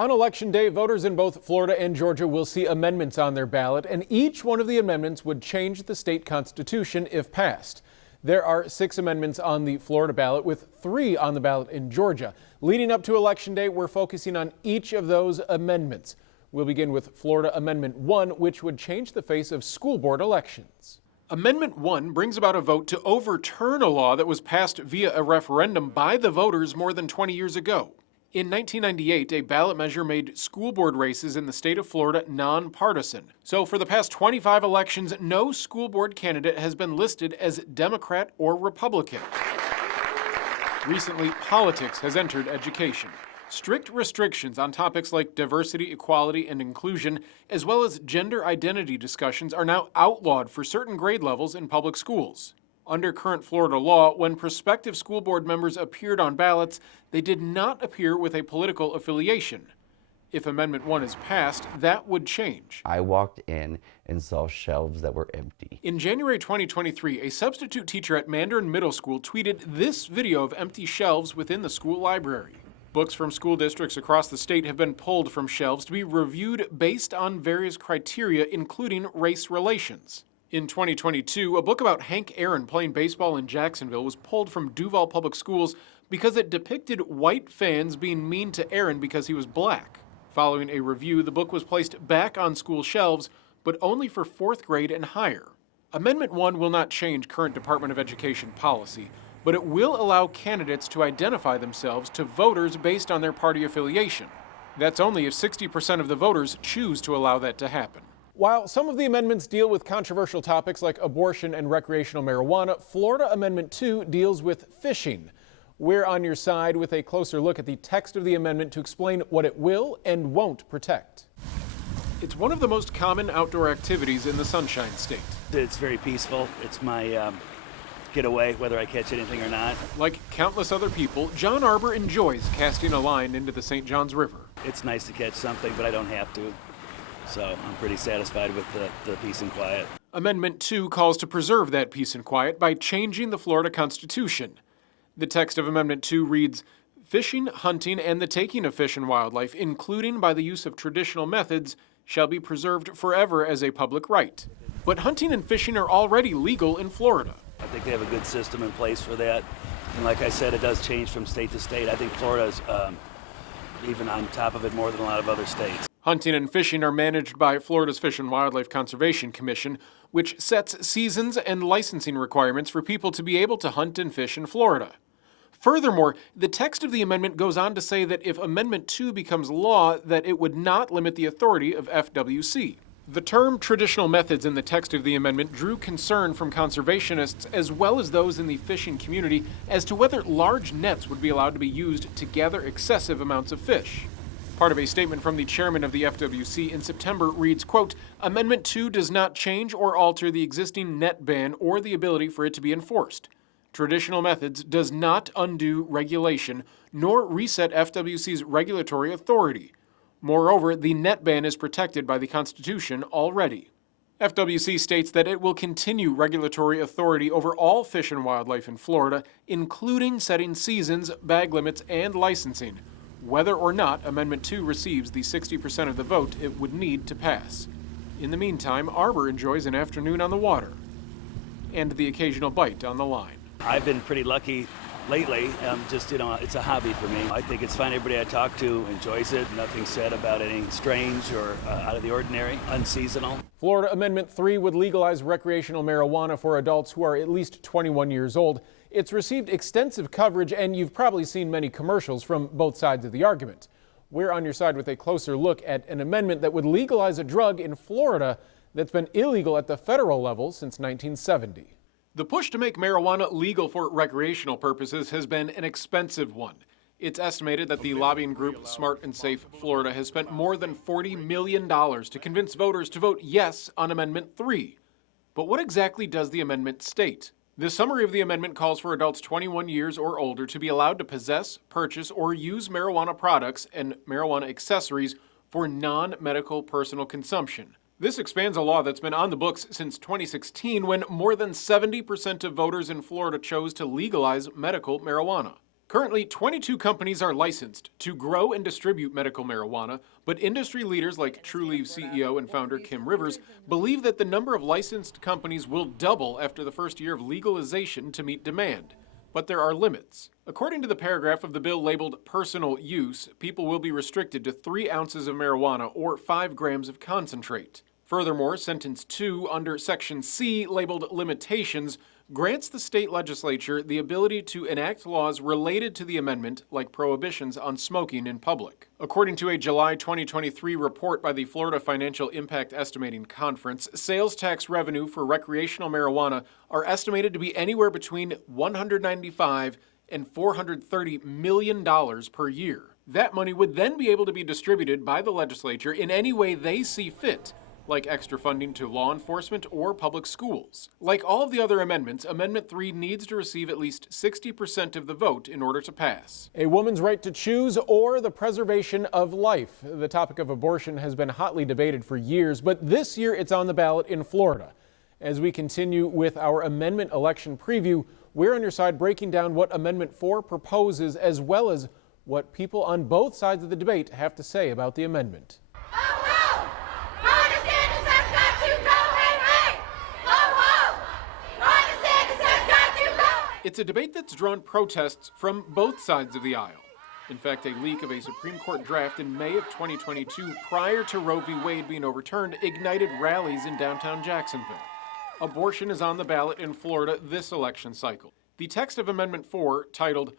On Election Day, voters in both Florida and Georgia will see amendments on their ballot, and each one of the amendments would change the state constitution if passed. There are 6 amendments on the Florida ballot, with 3 on the ballot in Georgia. Leading up to Election Day, we're focusing on each of those amendments. We'll begin with Florida Amendment 1, which would change the face of school board elections. Amendment 1 brings about a vote to overturn a law that was passed via a referendum by the voters more than 20 years ago. In 1998, a ballot measure made school board races in the state of Florida nonpartisan. So for the past 25 elections, no school board candidate has been listed as Democrat or Republican. Recently, politics has entered education. Strict restrictions on topics like diversity, equality, and inclusion, as well as gender identity discussions, are now outlawed for certain grade levels in public schools. Under current Florida law, when prospective school board members appeared on ballots, they did not appear with a political affiliation. If Amendment 1 is passed, that would change. I walked in and saw shelves that were empty. In January 2023, a substitute teacher at Mandarin Middle School tweeted this video of empty shelves within the school library. Books from school districts across the state have been pulled from shelves to be reviewed based on various criteria, including race relations. In 2022, a book about Hank Aaron playing baseball in Jacksonville was pulled from Duval Public Schools because it depicted white fans being mean to Aaron because he was black. Following a review, the book was placed back on school shelves, but only for 4th grade and higher. Amendment 1 will not change current Department of Education policy, but it will allow candidates to identify themselves to voters based on their party affiliation. That's only if 60% of the voters choose to allow that to happen. While some of the amendments deal with controversial topics like abortion and recreational marijuana, Florida Amendment 2 deals with fishing. We're on your side with a closer look at the text of the amendment to explain what it will and won't protect. It's one of the most common outdoor activities in the Sunshine State. It's very peaceful. It's my getaway, whether I catch anything or not. Like countless other people, John Arbor enjoys casting a line into the St. Johns River. It's nice to catch something, but I don't have to. So I'm pretty satisfied with the peace and quiet. Amendment 2 calls to preserve that peace and quiet by changing the Florida Constitution. The text of Amendment 2 reads, "Fishing, hunting, and the taking of fish and wildlife, including by the use of traditional methods, shall be preserved forever as a public right." But hunting and fishing are already legal in Florida. I think they have a good system in place for that. And like I said, it does change from state to state. I think Florida's even on top of it more than a lot of other states. Hunting and fishing are managed by Florida's Fish and Wildlife Conservation Commission, which sets seasons and licensing requirements for people to be able to hunt and fish in Florida. Furthermore, the text of the amendment goes on to say that if Amendment 2 becomes law, that it would not limit the authority of FWC. The term traditional methods in the text of the amendment drew concern from conservationists as well as those in the fishing community as to whether large nets would be allowed to be used to gather excessive amounts of fish. Part of a statement from the chairman of the FWC in September reads, quote, "Amendment 2 does not change or alter the existing net ban or the ability for it to be enforced. Traditional methods does not undo regulation nor reset FWC's regulatory authority. Moreover, the net ban is protected by the Constitution already." FWC states that it will continue regulatory authority over all fish and wildlife in Florida, including setting seasons, bag limits, and licensing, whether or not Amendment 2 receives the 60% of the vote it would need to pass. In the meantime, Arbor enjoys an afternoon on the water and the occasional bite on the line. I've been pretty lucky lately. It's a hobby for me. I think it's fine. Everybody I talk to enjoys it. Nothing said about anything strange or out of the ordinary, unseasonal. Florida Amendment 3 would legalize recreational marijuana for adults who are at least 21 years old. It's received extensive coverage, and you've probably seen many commercials from both sides of the argument. We're on your side with a closer look at an amendment that would legalize a drug in Florida that's been illegal at the federal level since 1970. The push to make marijuana legal for recreational purposes has been an expensive one. It's estimated that the lobbying group Smart and Safe Florida has spent more than $40 million to convince voters to vote yes on Amendment 3. But what exactly does the amendment state? The summary of the amendment calls for adults 21 years or older to be allowed to possess, purchase, or use marijuana products and marijuana accessories for non-medical personal consumption. This expands a law that's been on the books since 2016, when more than 70% of voters in Florida chose to legalize medical marijuana. Currently, 22 companies are licensed to grow and distribute medical marijuana, but industry leaders like TruLieve CEO and founder Kim Rivers believe that the number of licensed companies will double after the first year of legalization to meet demand. But there are limits. According to the paragraph of the bill labeled personal use, people will be restricted to 3 ounces of marijuana or 5 grams of concentrate. Furthermore, sentence 2 under section C labeled limitations grants the state legislature the ability to enact laws related to the amendment, like prohibitions on smoking in public. According to a July 2023 report by the Florida Financial Impact Estimating Conference, sales tax revenue for recreational marijuana are estimated to be anywhere between $195 and $430 million per year. That money would then be able to be distributed by the legislature in any way they see fit, like extra funding to law enforcement or public schools. Like all of the other amendments, Amendment 3 needs to receive at least 60% of the vote in order to pass. A woman's right to choose or the preservation of life. The topic of abortion has been hotly debated for years, but this year it's on the ballot in Florida. As we continue with our amendment election preview, we're on your side breaking down what Amendment 4 proposes, as well as what people on both sides of the debate have to say about the amendment. It's a debate that's drawn protests from both sides of the aisle. In fact, a leak of a Supreme Court draft in May of 2022, prior to Roe v. Wade being overturned, ignited rallies in downtown Jacksonville. Abortion is on the ballot in Florida this election cycle. The text of Amendment 4, titled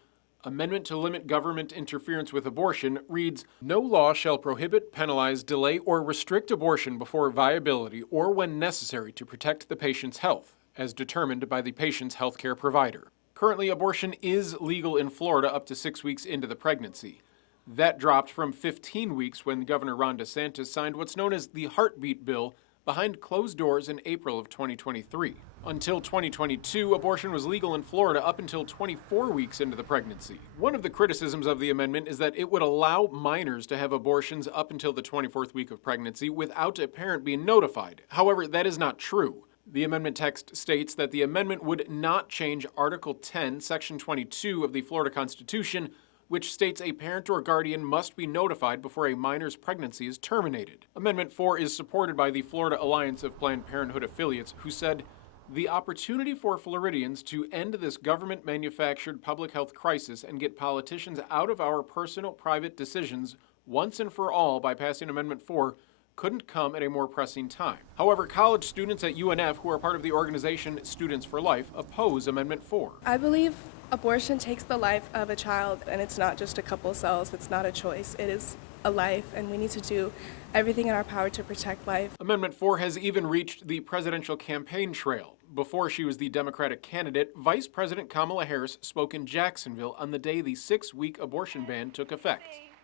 Amendment to Limit Government Interference with Abortion, reads, "No law shall prohibit, penalize, delay, or restrict abortion before viability or when necessary to protect the patient's health, as determined by the patient's healthcare provider." Currently, abortion is legal in Florida up to 6 weeks into the pregnancy. That dropped from 15 weeks when Governor Ron DeSantis signed what's known as the Heartbeat Bill behind closed doors in April of 2023. Until 2022, abortion was legal in Florida up until 24 weeks into the pregnancy. One of the criticisms of the amendment is that it would allow minors to have abortions up until the 24th week of pregnancy without a parent being notified. However, that is not true. The amendment text states that the amendment would not change Article 10, Section 22 of the Florida Constitution, which states a parent or guardian must be notified before a minor's pregnancy is terminated. Amendment 4 is supported by the Florida Alliance of Planned Parenthood affiliates, who said, "The opportunity for Floridians to end this government-manufactured public health crisis and get politicians out of our personal, private decisions once and for all by passing Amendment 4 couldn't come at a more pressing time." However, college students at UNF, who are part of the organization Students for Life, oppose Amendment 4. I believe abortion takes the life of a child, and it's not just a couple cells. It's not a choice. It is a life, and we need to do everything in our power to protect life. Amendment 4 has even reached the presidential campaign trail. Before she was the Democratic candidate, Vice President Kamala Harris spoke in Jacksonville on the day the 6-week abortion ban took effect.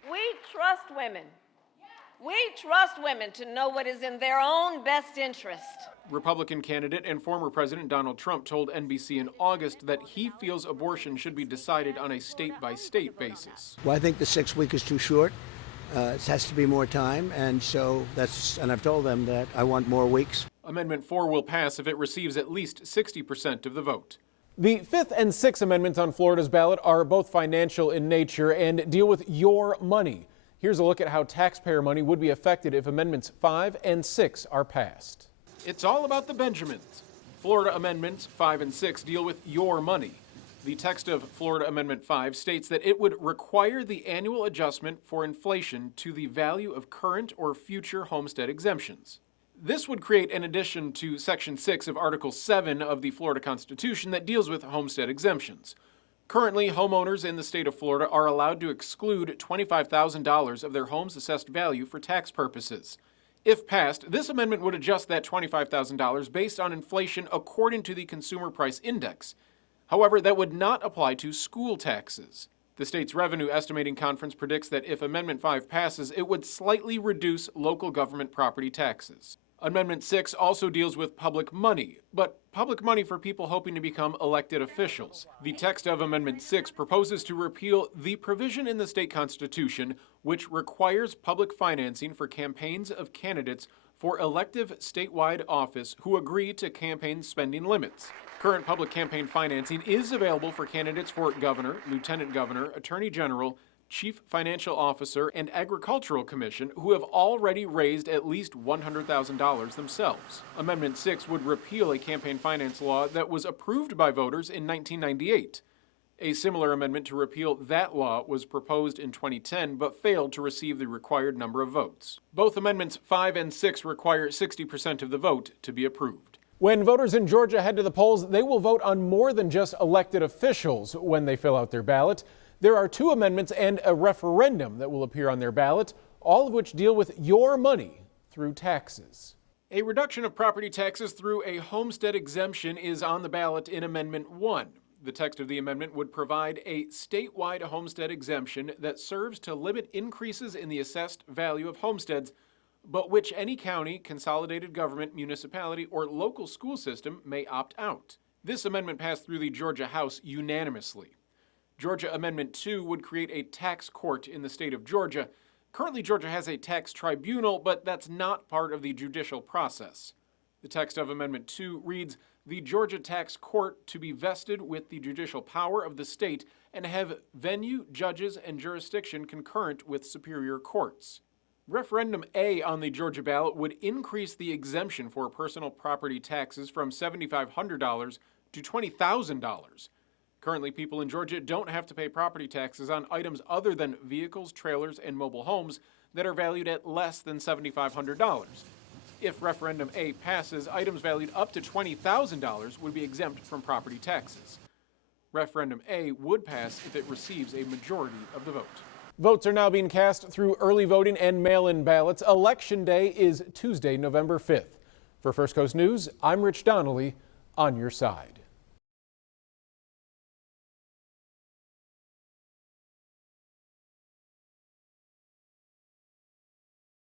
We trust women. We trust women to know what is in their own best interest. Republican candidate and former President Donald Trump told NBC in August that he feels abortion should be decided on a state-by-state basis. Well, I think the 6 week is too short. It has to be more time, and and I've told them that I want more weeks. Amendment 4 will pass if it receives at least 60% of the vote. The 5th and 6th amendments on Florida's ballot are both financial in nature and deal with your money. Here's a look at how taxpayer money would be affected if Amendments 5 and 6 are passed. It's all about the Benjamins. Florida Amendments 5 and 6 deal with your money. The text of Florida Amendment 5 states that it would require the annual adjustment for inflation to the value of current or future homestead exemptions. This would create an addition to Section 6 of Article 7 of the Florida Constitution that deals with homestead exemptions. Currently, homeowners in the state of Florida are allowed to exclude $25,000 of their home's assessed value for tax purposes. If passed, this amendment would adjust that $25,000 based on inflation according to the Consumer Price Index. However, that would not apply to school taxes. The state's Revenue Estimating Conference predicts that if Amendment 5 passes, it would slightly reduce local government property taxes. Amendment 6 also deals with public money, but public money for people hoping to become elected officials. The text of Amendment 6 proposes to repeal the provision in the state constitution which requires public financing for campaigns of candidates for elective statewide office who agree to campaign spending limits. Current public campaign financing is available for candidates for governor, lieutenant governor, attorney general, chief financial officer, and agricultural commission who have already raised at least $100,000 themselves. Amendment 6 would repeal a campaign finance law that was approved by voters in 1998. A similar amendment to repeal that law was proposed in 2010 but failed to receive the required number of votes. Both Amendments 5 and 6 require 60% of the vote to be approved. When voters in Georgia head to the polls, they will vote on more than just elected officials when they fill out their ballot. There are 2 amendments and a referendum that will appear on their ballot, all of which deal with your money through taxes. A reduction of property taxes through a homestead exemption is on the ballot in Amendment 1. The text of the amendment would provide a statewide homestead exemption that serves to limit increases in the assessed value of homesteads, but which any county, consolidated government, municipality, or local school system may opt out. This amendment passed through the Georgia House unanimously. Georgia Amendment 2 would create a tax court in the state of Georgia. Currently, Georgia has a tax tribunal, but that's not part of the judicial process. The text of Amendment 2 reads, "The Georgia Tax Court to be vested with the judicial power of the state and have venue, judges, and jurisdiction concurrent with superior courts." Referendum A on the Georgia ballot would increase the exemption for personal property taxes from $7,500 to $20,000. Currently, people in Georgia don't have to pay property taxes on items other than vehicles, trailers, and mobile homes that are valued at less than $7,500. If Referendum A passes, items valued up to $20,000 would be exempt from property taxes. Referendum A would pass if it receives a majority of the vote. Votes are now being cast through early voting and mail-in ballots. Election Day is Tuesday, November 5th. For First Coast News, I'm Rich Donnelly on your side.